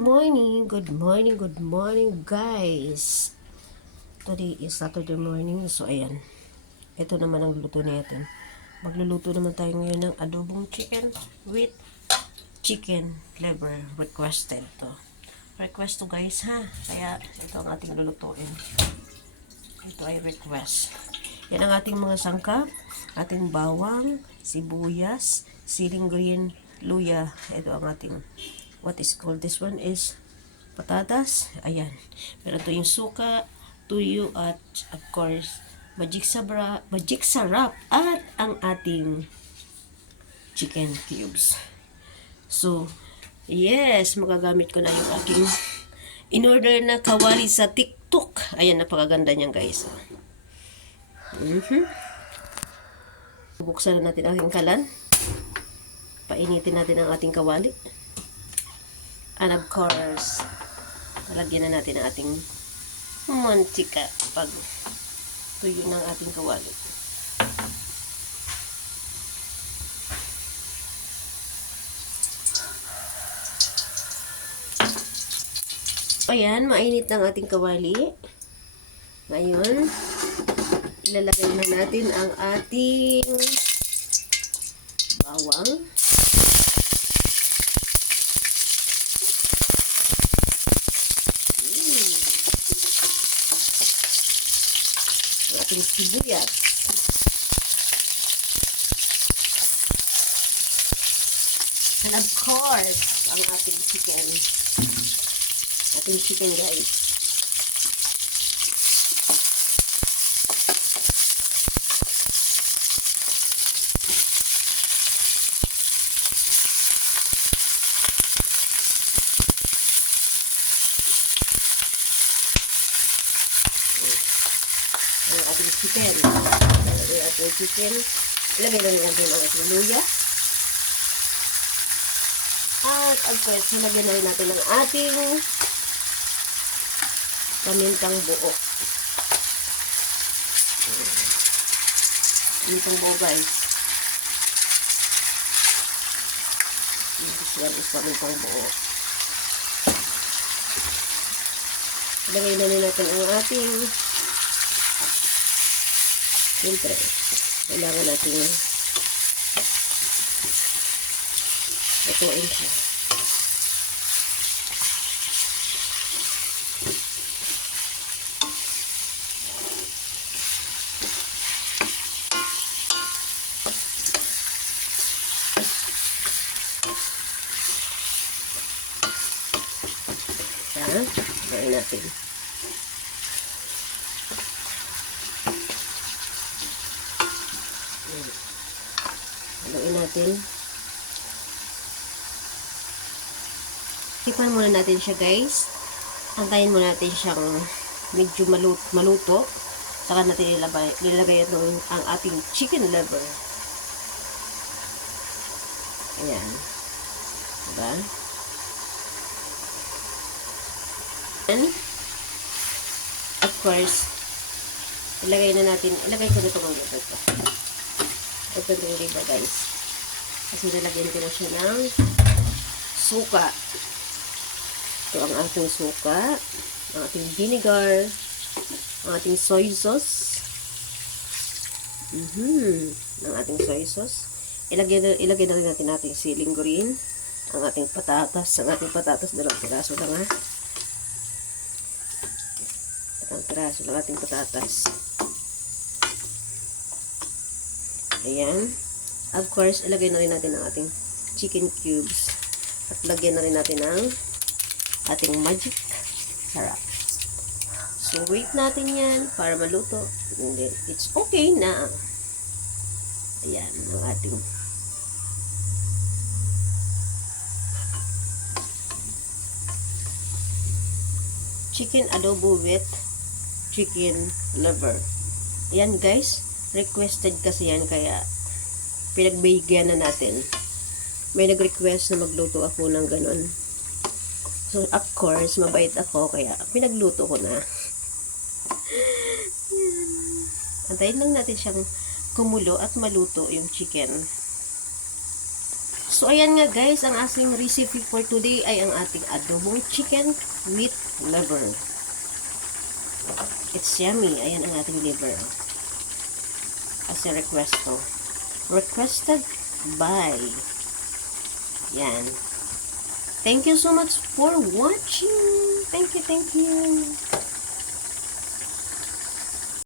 good morning, good morning guys. Today is Saturday morning, so ayan. Ito naman ang luto natin. Magluluto naman tayo ngayon ng adobong chicken with chicken liver. Requested to. Request to guys ha. Kaya ito ang ating lulutuin. Ito ay request. Yan ang ating mga sangkap. Ating bawang, sibuyas, siling green, luya. Ito ang ating what is called, this one is patatas, ayan. Meron to yung suka, tuyo, at of course magic sarap at ang ating chicken cubes. So yes, magagamit ko na yung aking in-order na kawali sa TikTok. Ayan, napakaganda niyan guys. Buksan na natin ang ating kalan. Painitin natin ang ating kawali. And of course, lalagyan na natin ang ating mantika pag tuyo ng ating kawali. Ayan, mainit ng ating kawali. Ngayon, ilalagay na natin ang ating bawang. Ating sibuyas. And of course, ang ating chicken. Ating chicken guys. Ang ating chicken. Ilagay ating chicken. Ilagay na natin ang ating luya. At of course, ilagay na rin natin ang ating pamintang buo. Pamintang buo guys. This one is pamintang buo. Ilagay na rin natin ang ating, siyempre, kailangan natin lutuin siya. Gawin natin. Haluin natin. Tipan muna natin siya guys. Antayin muna natin siyang medyo maluto. Saka natin nilagay ang ating chicken liver. Ayan. Diba? And of course, ilagay ko na ito ng liver ko. Ito yung liver guys. Kasi nilagyan ko na siya ng suka. Ito ang ating suka, ang ating vinegar, ang ating soy sauce. Ang ating soy sauce. Ilagay na rin natin ating siling green, ang ating patatas. Ang ating patatas, 2 piraso lang ha. 2 piraso lang ating patatas. Ayan. Of course, ilagay na rin natin ang ating chicken cubes. At lagyan na rin natin ang ating magic sarap. So, wait natin yan para maluto. And then, it's okay na. Ayan, ang ating chicken adobo with chicken liver. Ayan guys, requested kasi yan, kaya pinagbigyan na natin. May nag-request na magluto ako ng ganun. So, of course, mabait ako, kaya pinagluto ko na. Antayin lang natin siyang kumulo at maluto yung chicken. So, ayan nga guys, ang ating recipe for today ay ang ating adobong chicken with liver. It's yummy. Ayan ang ating liver. Kasi requesto. Requested by. Yan. Thank you so much for watching. Thank you, thank you.